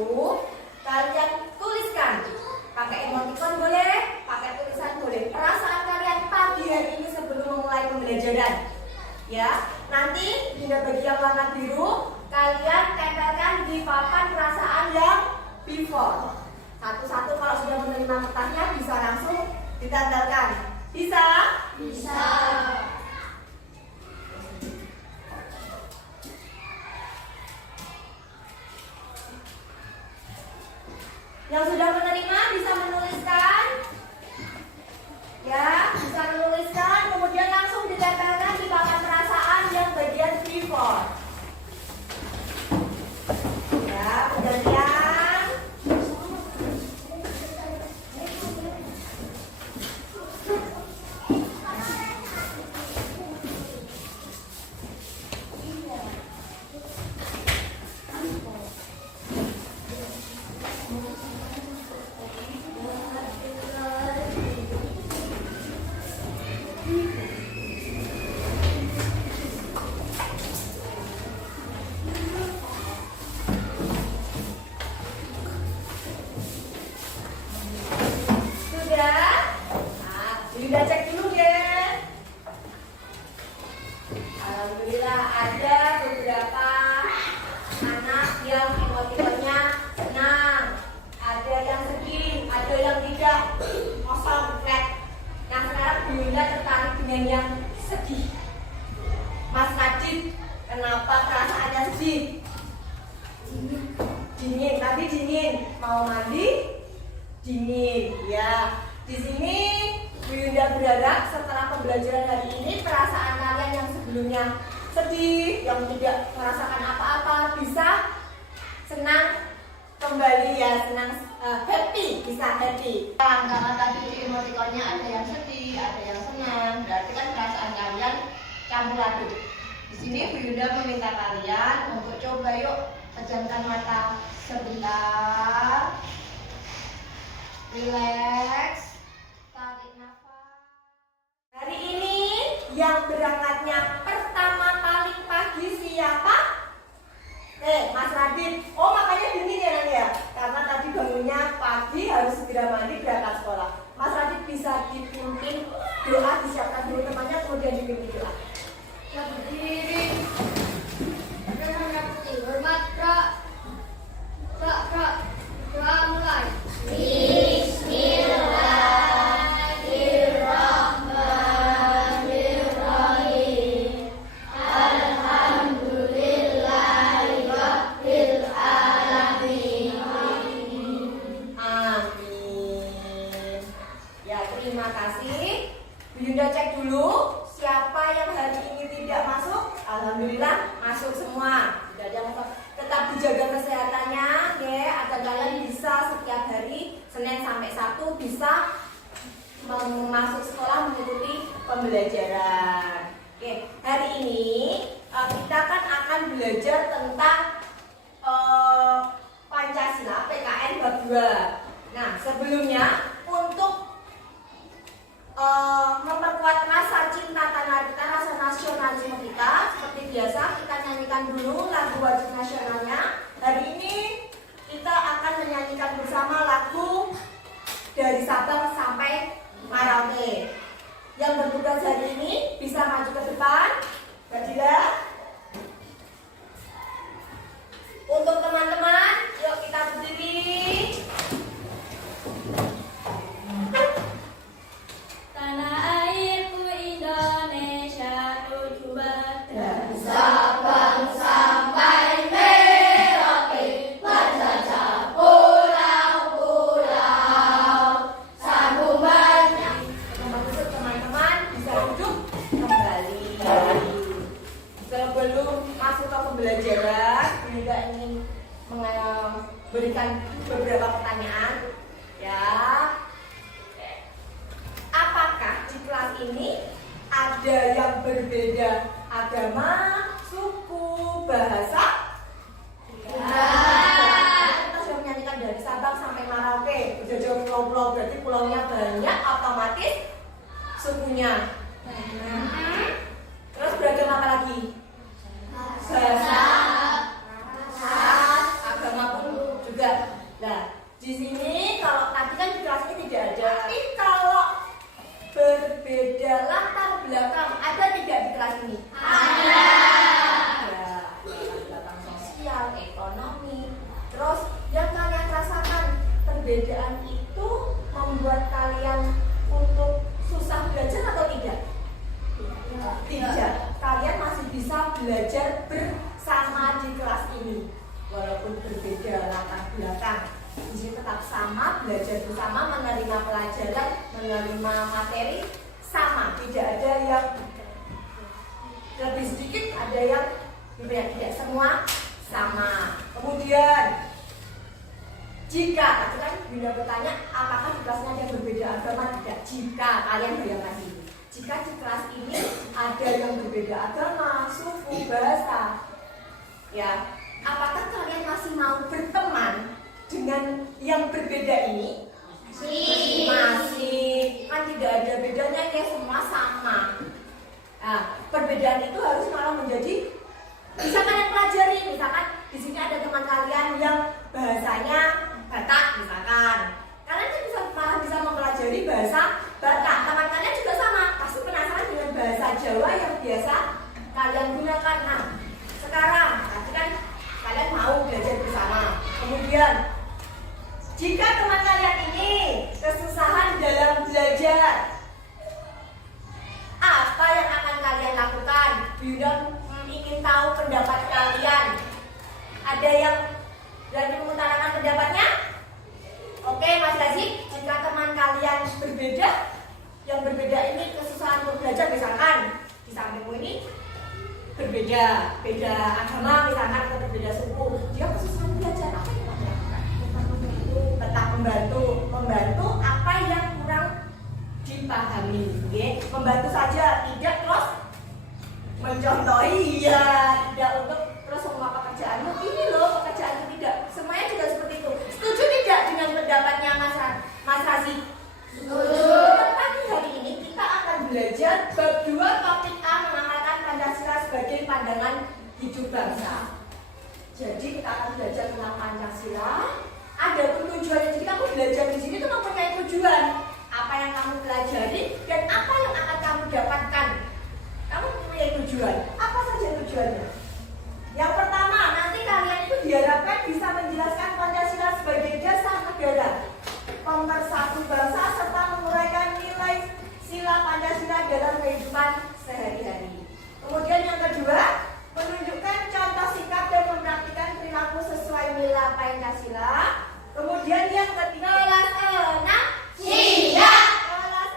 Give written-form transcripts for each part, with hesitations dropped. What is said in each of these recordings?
baru, kalian tuliskan. Pakai emoticon boleh, pakai tulisan boleh. Perasaan kalian pagi hari ini sebelum memulai pembelajaran. Ya, nanti Bunda bagi yang warna biru, kalian tempelkan di papan perasaan yang before. Satu-satu kalau sudah menerima kertasnya bisa langsung ditempelkan. Bisa? Bisa. Yang sudah menerima bisa menuliskan. Ya, bisa menuliskan, kemudian langsung ditempelkan di papan perasaan yang bagian before. Ya, perhatian. Sudah cek dulu deh. Alhamdulillah ada beberapa anak yang emotikonnya senang, ada yang sedih, ada yang tidak, kosong, flat. Nah sekarang Bunda tertarik dengan yang sedih. Mas Najib, kenapa perasaannya sedih? Dingin, tadi dingin. Mau mandi? Dingin, ya. Di sini Bunda berharap setelah pembelajaran hari ini perasaan kalian yang sebelumnya sedih, yang tidak merasakan apa-apa bisa senang kembali ya, senang happy, bisa happy. Karena tadi di emotikonnya ada yang sedih, ada yang senang, berarti kan perasaan kalian campur aduk. Di sini Bunda meminta kalian untuk coba yuk pejamkan mata sebentar, relax. Tarik nafas. Hari ini yang berangkatnya pertama kali pagi siapa? Mas Radit. Oh makanya dingin ya Nang ya? Karena tadi bangunnya pagi harus segera mandi berangkat sekolah. Mas Radit bisa dipimpin doa, disiapkan dulu temannya kemudian dipimpin doa. Ya berdiri. Dengan putih hormat Kak. Doa mulai. Terima kasih. Bunda cek dulu siapa yang hari ini tidak masuk. Alhamdulillah masuk semua. Tetap dijaga kesehatannya, ya. Agar kalian bisa setiap hari Senin sampai Sabtu bisa masuk sekolah mengikuti pembelajaran. Oke, hari ini kita kan akan belajar tentang Pancasila PKN bab 2. Nah, sebelumnya untuk memperkuat rasa cinta tanah kita, rasa nasionalisme kita, seperti biasa kita nyanyikan dulu lagu wajib nasionalnya. Hari ini kita akan menyanyikan bersama lagu dari Sabang sampai Merauke. Yang bertugas hari ini bisa maju ke depan, Mbak Dila. Untuk teman-teman, yuk kita berdiri. Tanah airku Indonesia tujuh Dari Sabang sampai Merauke, menjajah pulau-pulau, sambungannya. Teman-teman bisa duduk kembali. Sebelum masuk ke pembelajaran, Bunda ingin memberikan beberapa pertanyaan. Ya. Apakah di kelas ini ada yang berbeda agama, suku, bahasa? Kita sudah menyanyikan dari Sabang sampai Merauke, berjauh pulau-pulau, berarti pulaunya banyak, otomatis sukunya banyak. Terus beragam apa lagi? Bahasa, agama pun juga perbedaan itu membuat kalian untuk susah belajar atau tidak? Tidak. Kalian masih bisa belajar bersama di kelas ini, walaupun berbeda latar belakang. Di sini tetap sama, belajar bersama, menerima pelajaran, menerima materi sama. Tidak ada yang lebih sedikit, ada yang tidak, semua sama. Kemudian jika tadi kan Bunda bertanya apakah di kelasnya ada yang berbeda agama, tidak. Jika kalian bayangkan ini, jika di kelas ini ada yang berbeda agama, suku, bahasa, ya, apakah kalian masih mau berteman dengan yang berbeda ini? Masih. Kan tidak ada bedanya, ya, semua sama. Nah, perbedaan itu harus malah menjadi bisa kalian pelajari. Misalkan di sini ada teman kalian yang bahasanya Batak, misalkan kalian kan malah bisa mempelajari bahasa Batak. Teman kalian juga sama, pasti penasaran dengan bahasa Jawa yang biasa kalian gunakan. Nah, sekarang nanti kan kalian mau belajar bersama. Kemudian jika teman kalian ini kesusahan dalam belajar, apa yang akan kalian lakukan? Bunda ingin tahu pendapat kalian. Ada yang berani mengutarakan pendapatnya? Oke, Mas Razik, jika teman kalian berbeda, yang berbeda ini kesusahan untuk belajar, misalkan di sampingmu ini berbeda, beda agama misalkan, atau berbeda suku, dia kesusahan belajar, apa yang kamu lakukan? Tetap membantu apa yang kurang dipahami, oke? Membantu saja, tidak terus mencontohi, ya, tidak untuk terus semua pekerjaanmu ini loh pekerjaanmu, tidak, semuanya juga seperti itu. Setuju tidak dengan pendapatnya Mas Razi? Setuju. Pagi hari ini kita akan belajar bab 2 topik A, mengamalkan Pancasila sebagai pandangan hidup bangsa. Jadi kita akan belajar tentang Pancasila. Ada pun tujuannya. Jadi kamu belajar di sini itu mempunyai tujuan. Apa yang kamu pelajari dan apa yang akan kamu dapatkan. Kamu mempunyai tujuan. Apa saja tujuannya? Yang pertama, nanti kalian itu diharapkan bisa menjelaskan Pancasila sebagai dasar negara, pemersatu bangsa, serta menguraikan nilai sila Pancasila dalam kehidupan sehari-hari. Kemudian yang kedua, menunjukkan contoh sikap dan mempraktikkan perilaku sesuai nilai Pancasila. Kemudian yang ketiga, kelas 6 Siap. kelas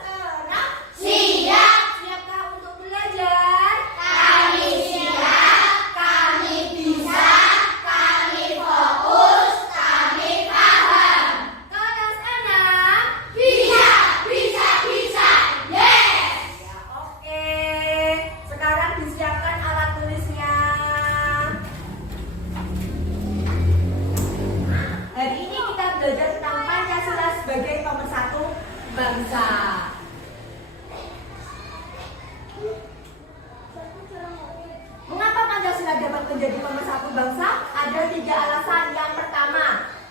6 Siap. siapkah untuk belajar? Kami siap. Kami bisa. Kami fokus. Kami paham. Kelas 6 Bisa. Bisa. Bisa. Yes. ya, oke. Sekarang disiapkan alat tulisnya. Hari ini kita belajar tentang Pancasila sebagai pemersatu bangsa. Mengapa Pancasila dapat menjadi pemersatu bangsa? Ada 3 alasan. Yang pertama,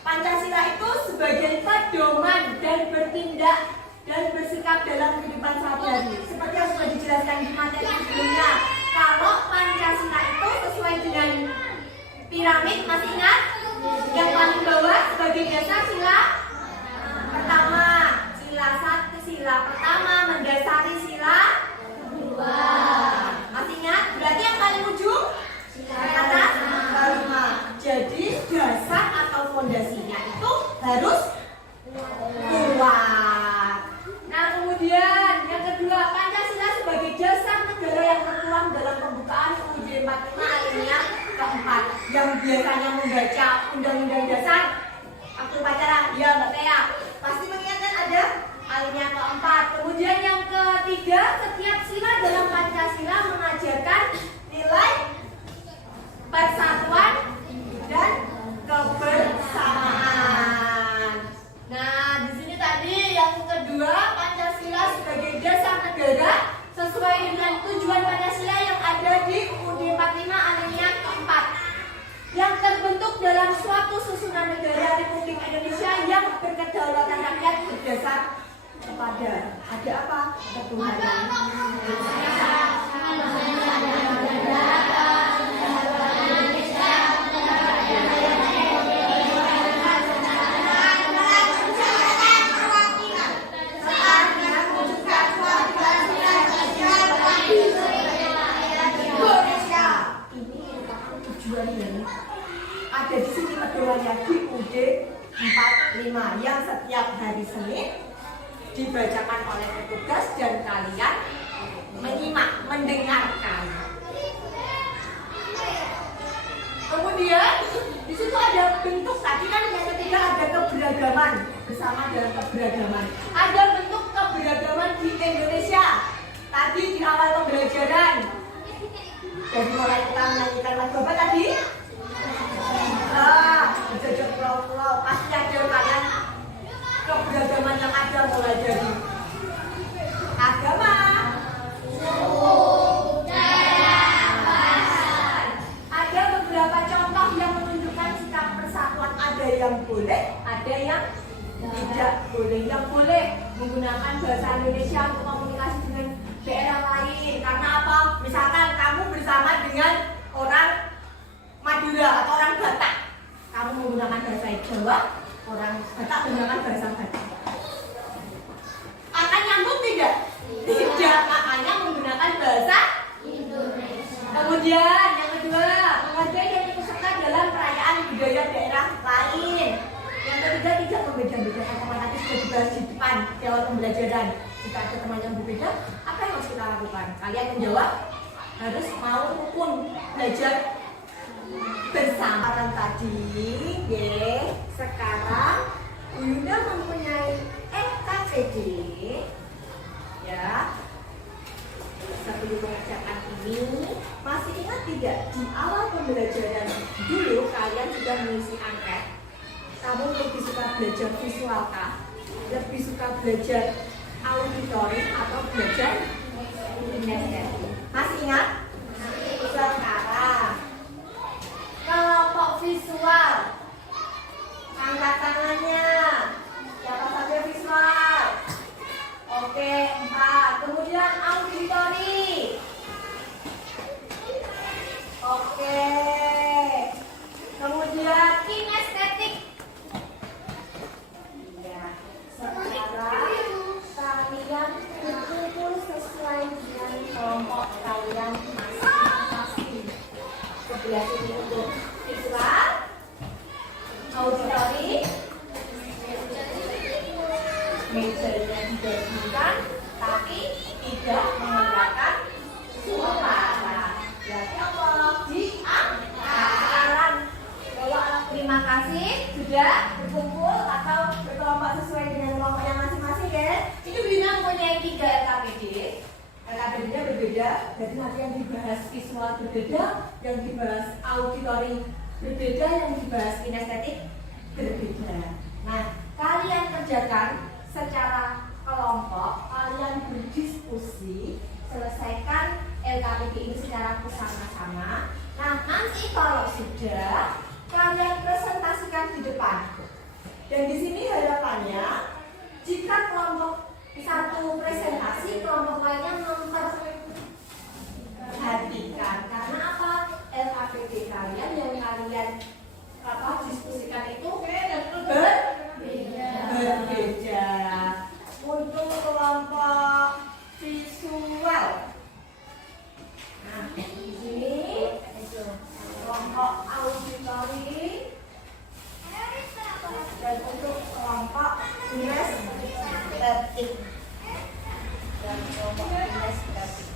Pancasila itu sebagai pedoman dan bertindak dan bersikap dalam kehidupan sehari-hari. Seperti yang sudah dijelaskan di materi sebelumnya, kalau Pancasila itu sesuai dengan piramid, masih ingat? Yang paling bawah sebagai dasar sila pertama, sila 1, sila pertama mendasari sila kedua. Masih ingat? Berarti yang paling ujung atas kelima. Jadi dasar atau fondasinya itu harus kuat. Nah, kemudian yang kedua, Pancasila sebagai dasar negara yang tertuang dalam pembukaan UUD 45 alinea keempat. Yang biasanya membaca Undang-Undang Dasar waktu upacara, ya Mbak Tea, pasti mengingatkan ada alinea keempat. Kemudian yang ketiga, setiap sila dalam Pancasila mengajarkan nilai persatuan dan kebersamaan. Nah, di sini tadi yang kedua, Pancasila sebagai dasar negara sesuai dengan tujuan Pancasila yang ada di UUD 45 alinea keempat, yang terbentuk dalam suatu susunan negara Republik Indonesia yang berkedaulatan rakyat berdasar kepada ada apa? Ketuhanan. pedomannya di UD 45 yang setiap hari Senin dibacakan oleh petugas dan kalian menyimak, mendengarkan. Kemudian di situ ada bentuk, tadi kan yang ketiga ada keberagaman, bersama dalam keberagaman. Ada bentuk keberagaman di Indonesia. Tadi di awal pembelajaran, dari mulai kita menyanyikan lagu apa tadi? Menjajah pulau-pulau, pasti ada kalian keberagaman yang ada mulai dari agama, ada beberapa contoh yang menunjukkan sikap persatuan. Ada yang boleh, ada yang tidak boleh. Yang boleh menggunakan bahasa Indonesia untuk komunikasi dengan daerah lain. Karena apa? Misalkan kamu bersama dengan orang Madura atau orang Batak, kamu menggunakan bahasa Jawa, orang Batak menggunakan bahasa Batak. Akan nyambung tidak? Tidak, makanya menggunakan bahasa Indonesia. Kemudian yang kedua, menghargai dan ikut serta dalam perayaan budaya daerah lain. Yang ketiga, tidak membeda-bedakan teman. Nanti sudah dibahas di depan di awal pembelajaran. Jika ada teman yang berbeda, apa yang harus kita lakukan? Kalian menjawab, harus mau rukun belajar bersama. Tadi, sekarang Yunda mempunyai LKPD. Ya, sebelum mengerjakan ini, masih ingat tidak di awal pembelajaran dulu kalian sudah mengisi angket? Kamu lebih suka belajar visual kah? Lebih suka belajar auditori atau belajar kinestetik? Masih ingat? Sekarang kelompok visual, angkat tangannya. Siapa saja visual? Oke, 4. Kemudian auditori. Oke. Kemudian kinestetik. Ya. Sekarang kalian berkumpul sesuai dengan kelompok kalian masing-masing. Sebelah sini untuk visual, auditori, mejanya dibagikan tapi tidak menggunakan suara. Berarti apa? Diangkaran. Kalau terima kasih sudah berkumpul atau berkelompok sesuai dengan kelompoknya masing-masing ya. Ini Bina mempunyai 3 LKPD. LKPD-nya berbeda, jadi nanti yang dibahas visual berbeda, yang dibahas auditori berbeda, yang dibahas kinestetik berbeda. Nah, kalian kerjakan secara kelompok, kalian berdiskusi, selesaikan LKPD ini secara bersama-sama. Nah, nanti kalau sudah, kalian presentasikan di depan. Dan di sini harapannya, jika kelompok satu presentasi, kelompok lainnya memperhatikan. Karena apa? LKPD kalian yang kalian diskusikan itu berbeda. Untuk kelompok visual, nah di sini kelompok auditori, dan untuk kelompok kinestetik dan kelompok kinestetik.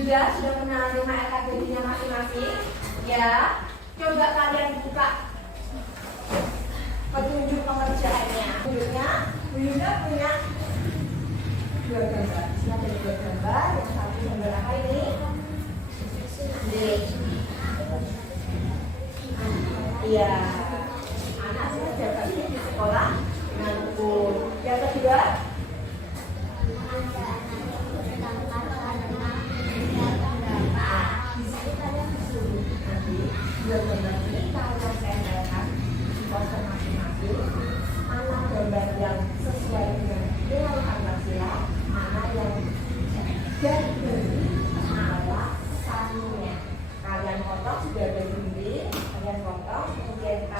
Sudah menerima LKPD-nya masing-masing? Ya, coba kalian buka petunjuk pengerjaannya. Petunjuknya, Yunda punya 2 gambar. Sini ada 2 gambar. Yang satu gambar apa ini? Iya. Anak saya dapat di sekolah dengan buku. Yang kedua, dua gambar ini kalian tempelkan di poster masing-masing. Mana gambar yang sesuai dengan nilai Pancasila, mana yang dan beri alasannya. Kalian potong, sudah ada gunting, kalian potong, kemudian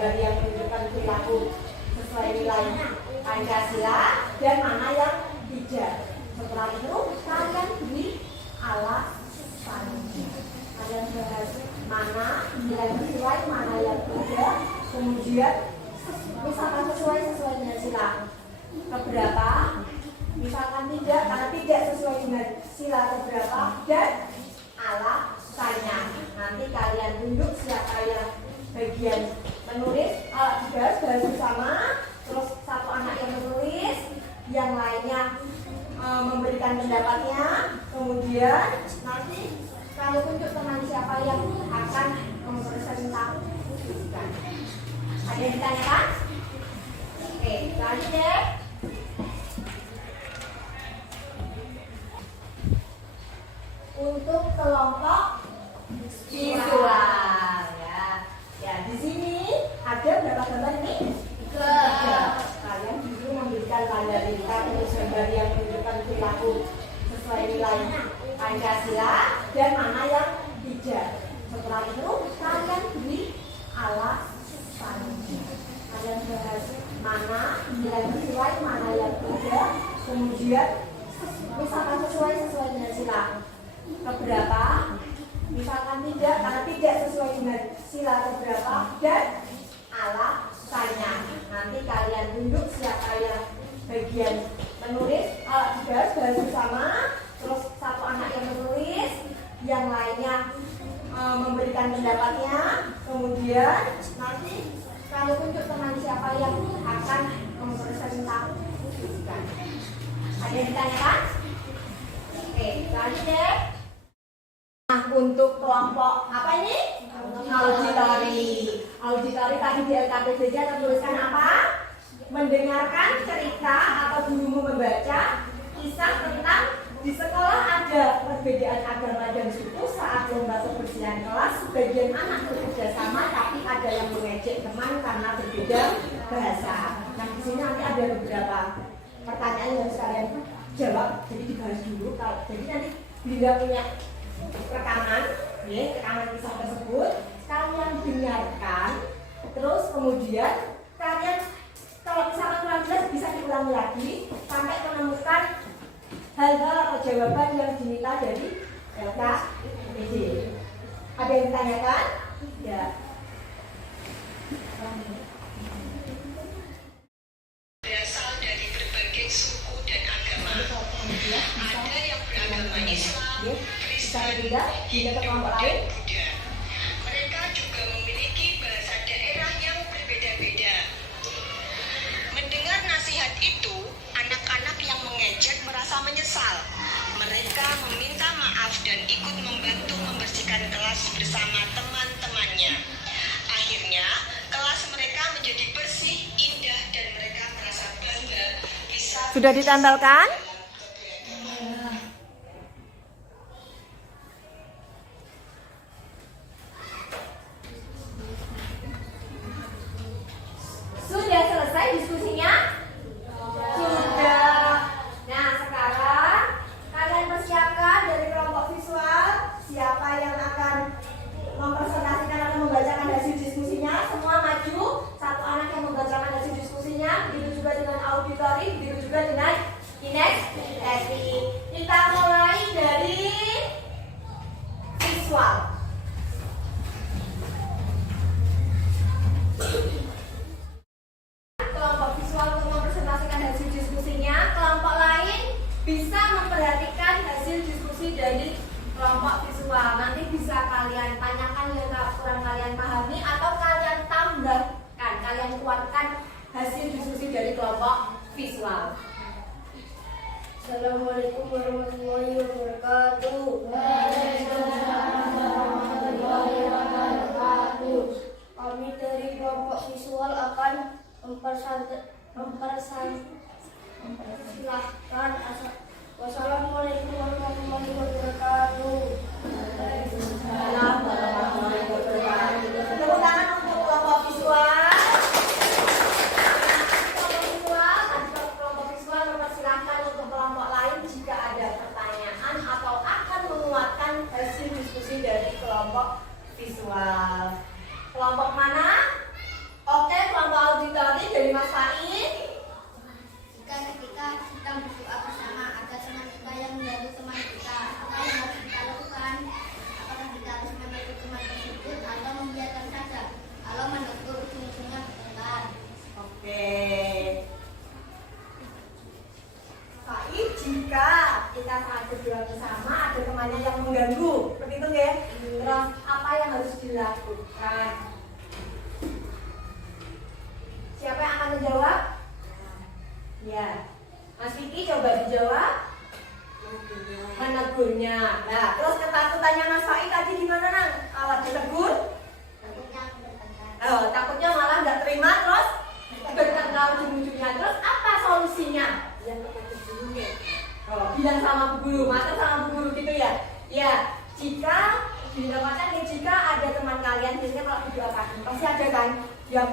gambar yang menunjukkan perilaku sesuai nilai Pancasila dan mana yang tidak. Setelah itu kalian beri alasannya. Kalian bahas mana yang sesuai, mana yang tidak. Kemudian misalkan sesuai dengan sila keberapa, misalkan tidak karena tidak sesuai dengan sila keberapa, dan alasannya. Nanti kalian tunjuk siapa yang bagian menulis, dibahas bersama. Terus satu anak yang menulis, yang lainnya memberikan pendapatnya. Kemudian nanti kamu tunjuk teman siapa yang akan mempresentasikan. Ada yang ditanyakan? Oke, lanjut deh. Untuk kelompok visual, ya di sini ada berapa gambar ini? 3. Kalian dulu memberikan tanda lingkar untuk gambar yang menunjukkan perilaku sesuai nilai Pancasila dan mana yang tidak. Setelah itu kalian beri alasannya. Kalian bahas mana yang sesuai, mana yang tidak. Kemudian misalkan sesuai dengan sila keberapa, misalkan tidak karena tidak sesuai dengan sila keberapa, dan alasannya. Nanti kalian tunjuk siapa yang bagian menulis, dibahas bersama. Terus satu anak yang menulis, yang lainnya memberikan pendapatnya. Kemudian nanti kamu tunjuk teman siapa yang akan mempresentasikan. Ada yang ditanyakan? Oke, lanjut deh. Nah, untuk kelompok apa ini? Auditori. Auditori tadi di LKPDJ tertuliskan apa? Mendengarkan cerita atau gurumu membaca kisah tentang di sekolah ada perbedaan agama dan suku saat lomba kebersihan kelas. Sebagian anak bekerja sama tapi ada yang mengejek teman karena berbeda bahasa. Nah, di sini nanti ada beberapa pertanyaan yang harus kalian jawab. Jadi dibahas dulu. Jadi nanti bila punya rekaman, rekaman kisah tersebut kalian dengarkan. Terus kemudian kalian kalau misalkan kurang jelas bisa diulangi lagi sampai menemukan hal-hal atau jawaban yang diminta dari LKPD. Ada yang ditanyakan? Ya. Berasal dari berbagai suku dan agama. Ada yang beragama Islam, Kristen, Hindu, dan Buddha. Mereka juga memiliki bahasa daerah yang berbeda-beda. Mendengar nasihat itu, anak-anak yang mengejek merasa menyesal. Mereka meminta maaf dan ikut membantu membersihkan kelas bersama teman-temannya. Akhirnya, kelas mereka menjadi bersih, indah, dan mereka merasa bangga bisa. Sudah ditempelkan? Sudah selesai diskusinya? Sudah. Nah, sekarang kalian persiapkan dari kelompok visual siapa yang akan mempresentasikan atau membacakan hasil diskusinya. Semua maju, satu anak yang membacakan hasil diskusinya. Begitu juga dengan auditori, begitu juga dengan kinestesi. Kita mulai dari visual. Kelompok visual untuk mempresentasikan hasil diskusinya. Kelompok lain bisa memperhatikan hasil diskusi dari kelompok visual. Nanti bisa kalian tanyakan yang kurang kalian pahami atau kalian tambahkan, kalian kuatkan hasil diskusi dari kelompok visual. Assalamualaikum warahmatullahi wabarakatuh. Kami dari kelompok visual akan mempersilahkan. Wassalamualaikum warahmatullahi wabarakatuh. Tepuk tangan untuk kelompok visual. Kelompok visual mempersilahkan untuk kelompok lain jika ada pertanyaan atau akan menguatkan hasil diskusi dari kelompok visual. Kelompok mana? auditori dari Mas Faiz. Jika ketika kita berdoa bersama ada teman kita yang mengganggu teman kita, apa yang harus kita lakukan? Apakah kita harus menegur teman tersebut atau membiarkan saja? Kalau menegur ujung-ujungnya bertengkar. Oke. Faiz, jika kita saat berdoa bersama ada temannya yang mengganggu, seperti itu ya. Terus apa yang harus dilakukan? Siapa yang akan menjawab? Ya, Mas Vicky coba dijawab. Menegurnya. Nah, terus ketakutannya Mas Faiz tadi gimana Nang? Kalau ditegur? Takutnya bertengkar. Takutnya malah nggak terima terus bertengkar ujung-ujungnya. Terus apa solusinya? Bilang sama bu guru, mater sama bu guru gitu ya. Ya, jika didapatkan ya, jika ada teman kalian biasanya kalau berdoakan pasti ada kan yang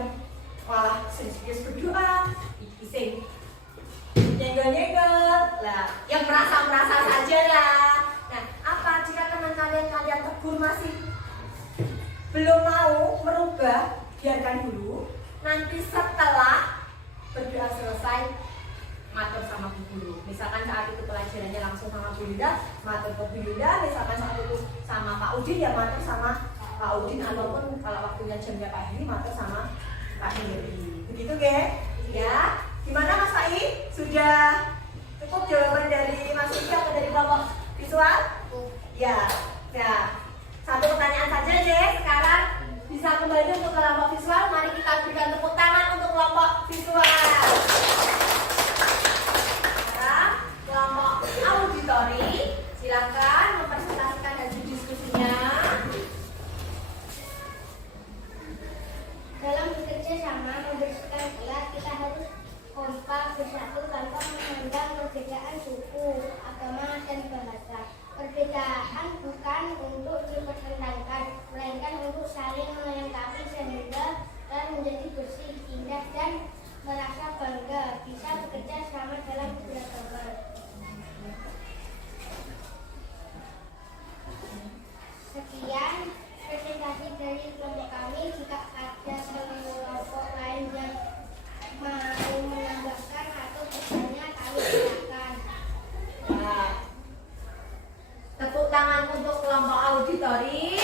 malah serius berdoa, iseng nyenggol-nyenggol lah, yang merasa saja lah. Nah, apa jika teman kalian tegur masih belum mau merubah, biarkan dulu. Nanti setelah berdoa selesai, matur sama bu guru. Misalkan saat itu pelajarannya langsung sama Bu Yunda, matur ke Bu Yunda. Misalkan saat itu sama Pak Udin, ya matur sama Pak Udin. Ataupun kalau waktunya jamnya Pak Heri, matur sama Pak Heri. Begitu ya? Gimana Mas Faiz? Sudah cukup jawaban dari Mas Vicky atau dari kelompok visual? Ya. Satu pertanyaan saja deh. Sekarang bisa kembali untuk kelompok visual. Mari kita berikan tepuk tangan untuk kelompok visual. Sekarang kelompok auditori, silakan mempresentasikan hasil diskusinya. Dalam bekerja sama membersihkan kelas, kita harus kompak bersatu tanpa memandang perbedaan suku, agama, dan bahasa. Perbedaan bukan untuk dipertentangkan, melainkan untuk saling melengkapi sehingga menjadi bersih, indah, dan merasa bangga bisa bekerja sama dalam keberagaman. Sekian presentasi dari kelompok kami. Jika ada kelompok lain yang mau menambahkan atau bertanya, kami silakan. Nah, tepuk tangan untuk kelompok auditori.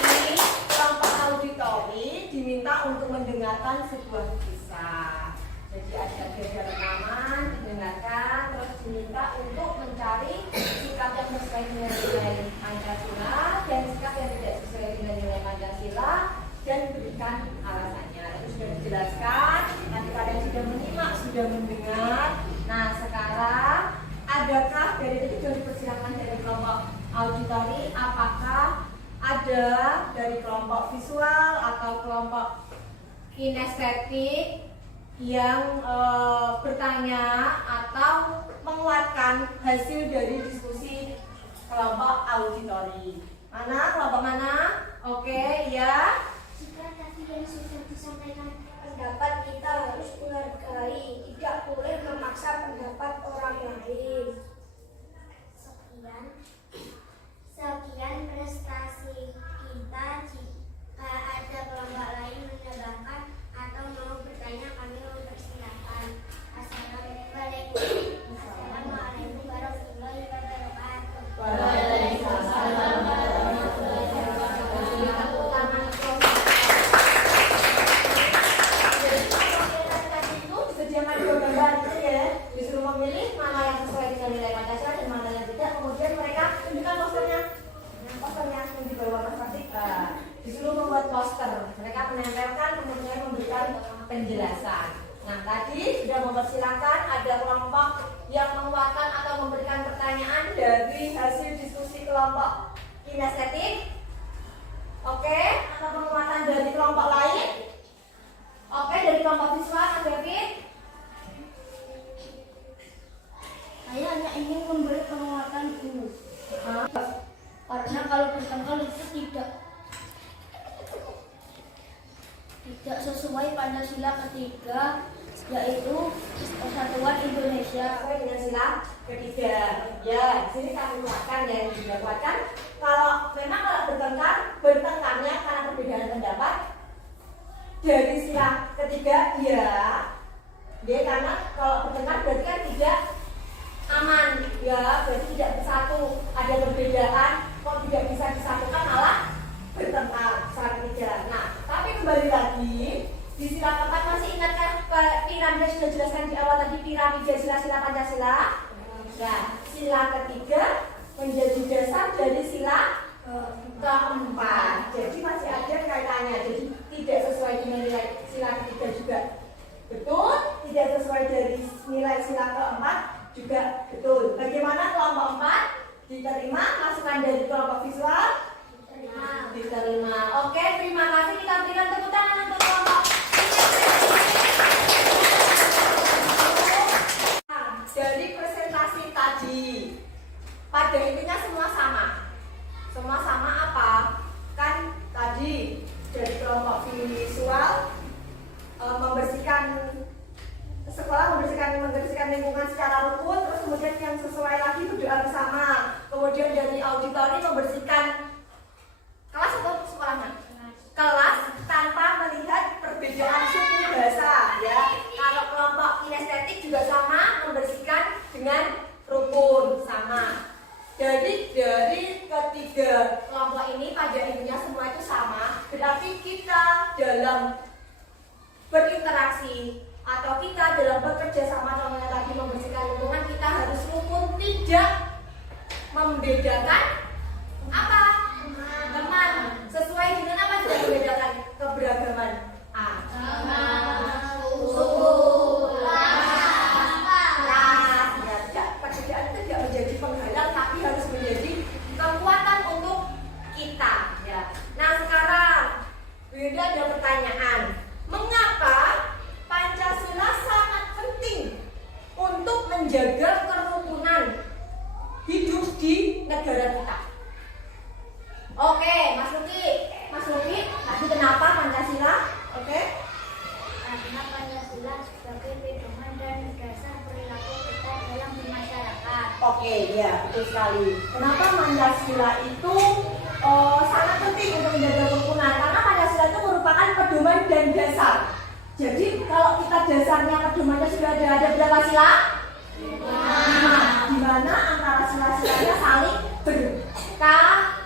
Jadi, kelompok auditori diminta untuk mendengarkan sebuah kisah. Jadi ada rekaman, didengarkan, terus diminta untuk mencari sikap yang sesuai dengan nilai Pancasila dan sikap yang tidak sesuai dengan nilai Pancasila dan berikan alasannya. Itu sudah dijelaskan. Nanti kalian sudah menyimak, sudah mendengar. Nah, sekarang adakah dari itu sudah dipersilakan dari kelompok auditori? Apakah ada dari kelompok visual atau kelompok kinestetik yang bertanya atau menguatkan hasil dari diskusi kelompok auditori? Mana? Kelompok mana? Oke, ya. Jika tadi yang sudah disampaikan pendapat, kita harus menghargai, tidak boleh memaksa pendapat orang lain. Sekian prestasi kita. Jika ada kelompok lain menambahkan atau mau bertanya, kami mempersilahkan. Assalamualaikum warahmatullahi wabarakatuh. Waalaikumsalam warahmatullahi wabarakatuh. Tadi itu disediakan dua gambar itu ya, disuruh memilih mana yang sesuai dengan nilai Pancasila dan mana yang tidak. Kemudian mereka tunjukkan posternya yang di bawah kertas. Disuruh membuat poster. Mereka menempelkan, kemudian memberikan penjelasan. Nah, tadi sudah mempersilahkan ada kelompok yang menguatkan atau memberikan pertanyaan dari hasil diskusi kelompok kinestetik. Oke, atau penguatan dari kelompok lain. Oke, dari kelompok visual ada Fit. Saya hanya ingin memberi penguatan dulu. Karena kalau bertengkar itu tidak sesuai Pancasila ketiga, yaitu Persatuan Indonesia. Sesuai dengan sila ketiga. Ya, di sini kami kuatkan ya, juga kuatkan. Kalau bertengkarnya karena perbedaan pendapat, dari sila ketiga, ya. Dia karena kalau bertengkar berarti kan tidak aman, ya, berarti tidak bersatu, ada perbedaan, kok tidak bisa disatukan malah bertengkar. Sila ketiga. Nah, tapi kembali lagi di sila keempat, masih ingatkan piramida sudah jelaskan di awal tadi, piramida sila-sila Pancasila. Nah, sila ketiga menjadi dasar dari sila keempat. Jadi masih ada kaitannya. Jadi tidak sesuai dengan nilai sila ketiga juga betul, tidak sesuai dari nilai sila keempat juga betul. Bagaimana kelompok 4? Diterima masukan dari kelompok visual? Diterima. Oke, terima kasih. Kita berikan tepuk tangan untuk kelompok. Dari presentasi tadi, pada intinya semua sama. Semua sama apa? Kan tadi dari kelompok visual membersihkan sekolah, membersihkan lingkungan secara rukun, terus kemudian yang sesuai lagi berdoa bersama. Kemudian dari auditori membersihkan kelas atau sekolahnya? Kelas tanpa melihat perbedaan suku bahasa, ya. Kalau kelompok kinestetik juga sama, membersihkan dengan rukun sama. Jadi dari ketiga kelompok ini pada intinya semua itu sama. Berarti kita dalam berinteraksi atau kita dalam bekerja sama, contohnya tadi membersihkan lingkungan, kita harus rukun, tidak membedakan apa? Teman. Sesuai dengan apa tidak membedakan keberagaman? Suku, ras, ya, perbedaan itu tidak menjadi penghalang, tapi harus menjadi kekuatan untuk kita, ya. Nah, sekarang Yunda ada pertanyaan. Mengapa Pancasila sangat penting untuk menjaga kerukunan hidup di negara kita? Oke, Mas Luki, nanti kenapa Pancasila? Oke. Karena Pancasila sebagai pedoman dan dasar perilaku kita dalam bermasyarakat. Oke, ya, betul sekali. Kenapa Pancasila itu sangat penting untuk menjaga kerukunan? Karena Pancasila itu merupakan pedoman dan dasar. Jadi kalau kita dasarnya pedomannya sudah ada berapa sila? 5. Di mana antara sila-silanya saling berkaitan.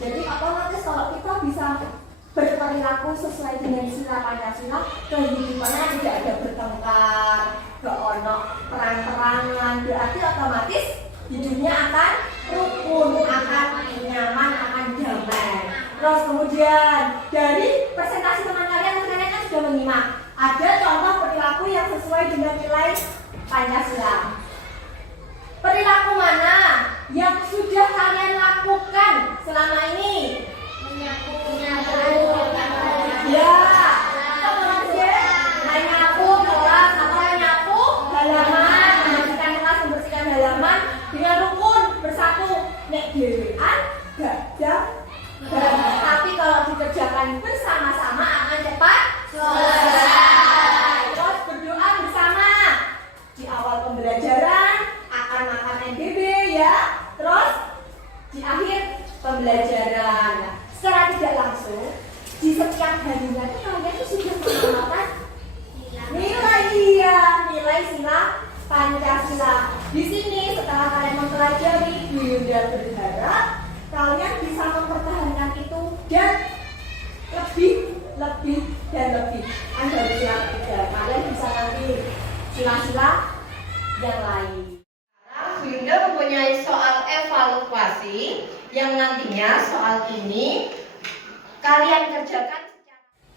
Jadi otomatis kalau kita bisa berperilaku sesuai dengan sila Pancasila, kehidupannya tidak ada bertengkar, gak ono perang-perangan, berarti otomatis hidupnya akan rukun, akan nyaman, akan damai. Terus kemudian dari presentasi teman kalian kan sudah menyimak, ada contoh perilaku yang sesuai dengan nilai Pancasila. Perilaku mana yang sudah kalian lakukan selama ini? Menyapu. Ya, menyapu kelas atau menyapu halaman, membersihkan halaman dengan rukun bersatu. Nek dewean gak ada. Tapi kalau dikerjakan bersama-sama akan cepat selesai. Terus berdoa bersama di awal pembelajaran, akan makan NDB, ya. Terus di akhir pembelajaran. Secara tidak langsung di setiap harinya itu kalian itu sudah mengamalkan nilai sila Pancasila. Di sini setelah kalian mempelajari, Yunda berharap kalian bisa mempertahankan itu dan lebih. Kan dari sila ketiga, kalian bisa nanti sila-sila yang lain. Sekarang Yunda mempunyai soal evaluasi yang nantinya soal ini kalian kerjakan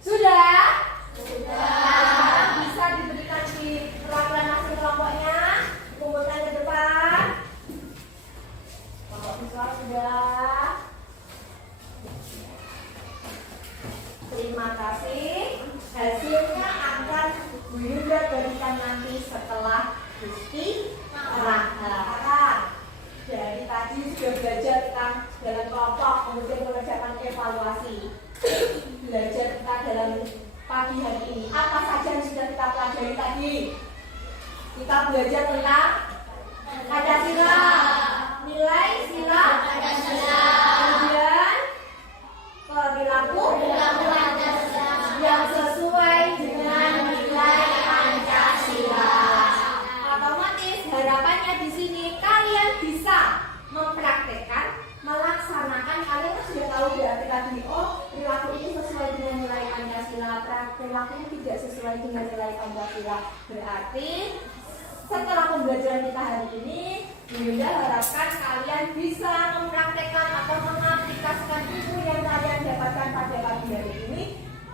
secara sudah bisa diberikan di perwakilan masing kelompoknya, dikumpulkan ke depan. Kelompok visual sudah. Terima kasih. Hasilnya akan Bu Yunda berikan nanti setelah istirahat. Dari tadi sudah belajar tentang dalam kelompok, kemudian mengerjakan evaluasi. Belajar tentang dalam pagi hari ini. Apa saja yang sudah kita pelajari tadi? Kita belajar tentang Pancasila, nilai sila Pancasila, kemudian perilaku Pancasila. Ya, tadi, oh perilaku ini sesuai dengan nilai Pancasila, perilaku ini tidak sesuai dengan nilai Pancasila. Berarti setelah pembelajaran kita hari ini, Yunda harapkan kalian bisa mempraktekkan atau mengaplikasikan ilmu yang kalian dapatkan pada pagi hari ini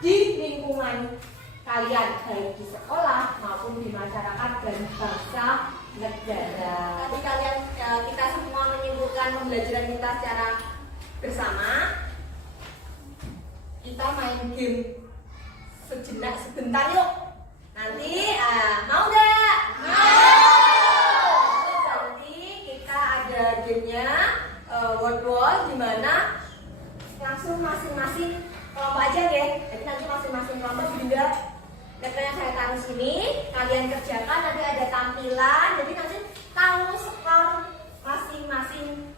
di lingkungan kalian, baik di sekolah maupun di masyarakat dan bangsa negara. Tadi kalian kita semua menyimpulkan pembelajaran kita secara bersama. Kita main game sejenak sebentar yuk. Nanti mau gak? Mau. Nanti kita ada gamenya word wall, dimana langsung masing-masing kelompok aja ya. Jadi nanti masing-masing kelompok Bunda yang saya taruh sini, kalian kerjakan, nanti ada tampilan, jadi nanti tahu skor masing-masing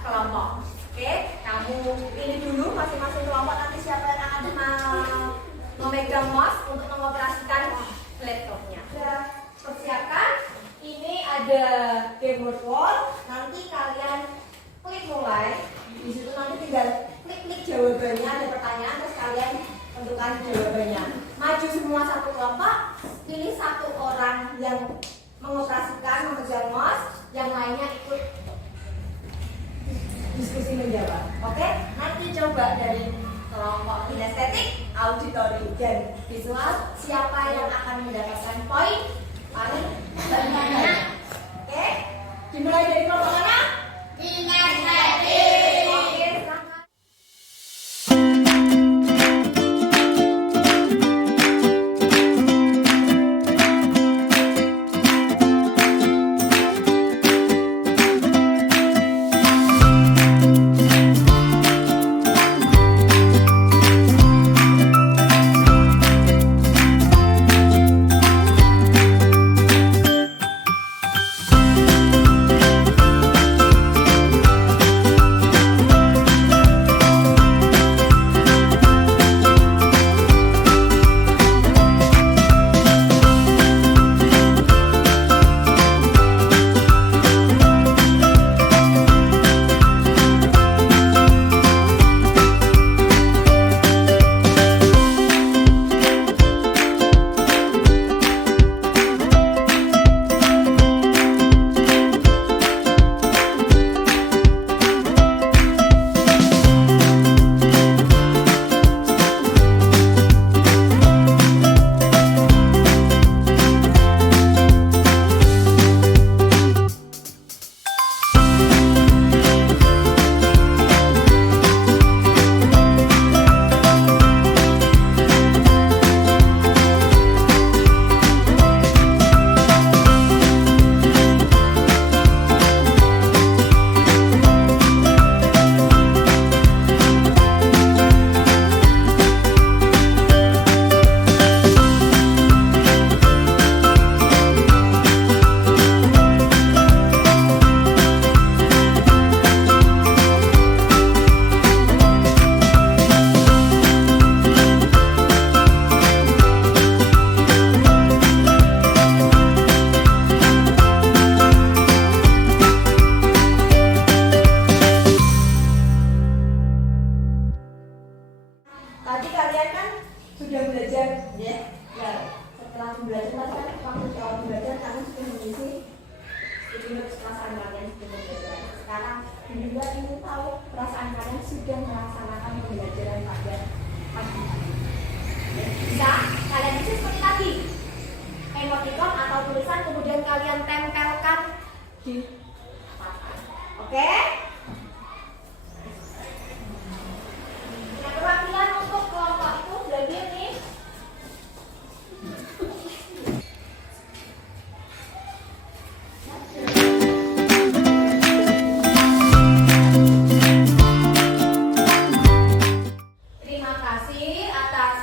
kelompok. Oke, kamu pilih dulu masing-masing kelompok, nanti siapa yang akan memegang mouse untuk mengoperasikan laptopnya. Sudah persiapkan, ini ada game word wall, nanti kalian klik mulai, di situ nanti tinggal klik jawabannya, ada pertanyaan, terus kalian tentukan jawabannya. Maju semua satu kelompok, pilih satu orang yang mengoperasikan, memegang mouse, yang lainnya ikut diskusi menjawab. Oke, nanti coba dari kelompok kinestetik, auditori, dan visual, siapa yang akan mendapatkan poin paling banyak. Oke, dimulai dari kelompok mana? Kinestetik. Oke, silakan. Tadi kalian kan sudah belajar, ya. Nah, setelah belajar kan waktu awal belajar kalian sudah mengisi unit perasaan kalian sudah belajar. Sekarang juga ingin tahu perasaan kalian sudah melaksanakan pembelajaran pada pagi. Ya, bisa kalian isi seperti tadi, emoticon atau tulisan, kemudian kalian tempelkan di papan. Oke? Perwakilan untuk kelompok itu belajar nih. Terima kasih atas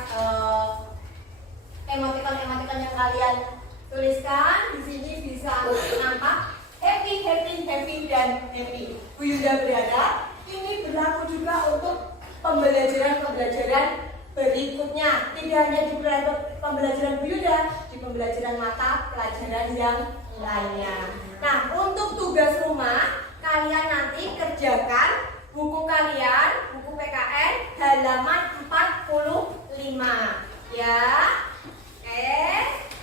emoticon-emoticon yang kalian tuliskan. Di sini bisa nampak happy, dan happy. Bu Yunda berharap ini berlaku juga untuk pembelajaran berikutnya, tidak hanya di pembelajaran Bu Yunda, di pembelajaran mata pelajaran yang lainnya. Nah, untuk tugas rumah kalian nanti kerjakan buku kalian, buku PKS halaman 45 ya. Oke.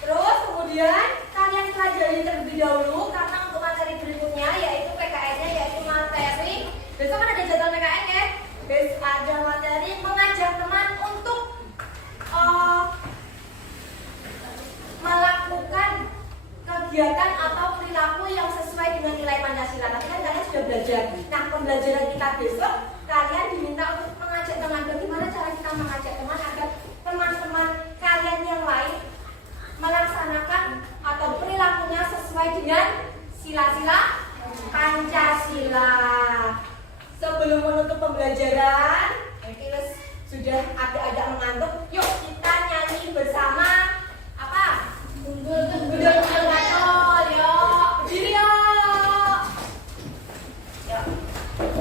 Terus kemudian kalian pelajari terlebih dahulu karena untuk materi berikutnya yaitu PKN-nya yaitu materi besok kan ada jadwal PKN ya. Besok ada materi mengajak teman untuk melakukan kegiatan atau perilaku yang sesuai dengan nilai Pancasila. Tapi kan kalian sudah belajar. Nah, pembelajaran kita besok kalian diminta untuk mengajak teman. Bagaimana cara kita mengajak teman agar teman-teman kalian yang lain melaksanakan atau perilakunya sesuai dengan sila-sila Pancasila. Sebelum menutup pembelajaran, sudah agak-agak mengantuk. Yuk kita nyanyi bersama apa? Gundul gacol, yuk berdiri yuk. Yuk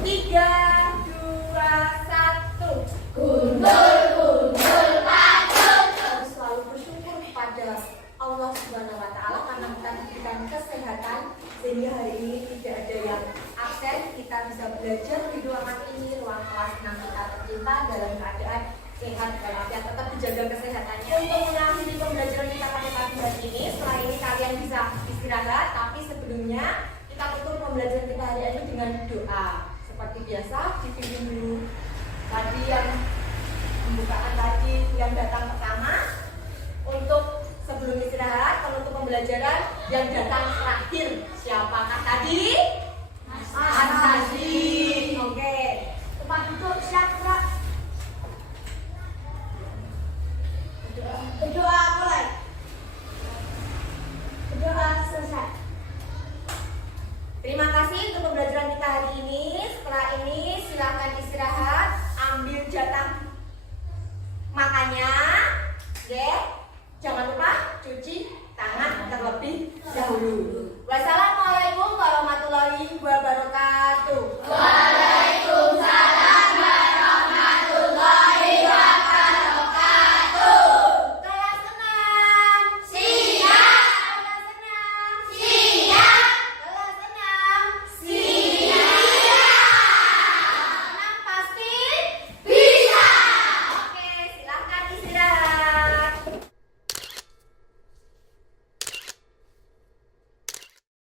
3, 2, 1. Gundul gacol. Harus selalu bersyukur kepada Allah Subhanahu Wa Taala karena kita diberikan kesehatan sehingga hari ini tidak ada yang absen. Kita bisa belajar di ruangan ini, ruang kelas 6 kita tercinta dalam keadaan sehat walafiat, tetap dijaga kesehatannya. Untuk mengakhiri pembelajaran kita pada pagi hari ini, setelah ini kalian bisa istirahat, tapi sebelumnya kita tutup pembelajaran kita hari ini dengan doa. Seperti biasa, dipimpin dulu tadi yang pembukaan tadi yang datang pertama. Untuk sebelum istirahat, penutup pembelajaran yang datang terakhir siapakah tadi? Mas Hadi. Oke, tempat duduk siap, Kak. Berdoa mulai. Berdoa selesai. Terima kasih untuk pembelajaran kita hari ini. Setelah ini silahkan istirahat.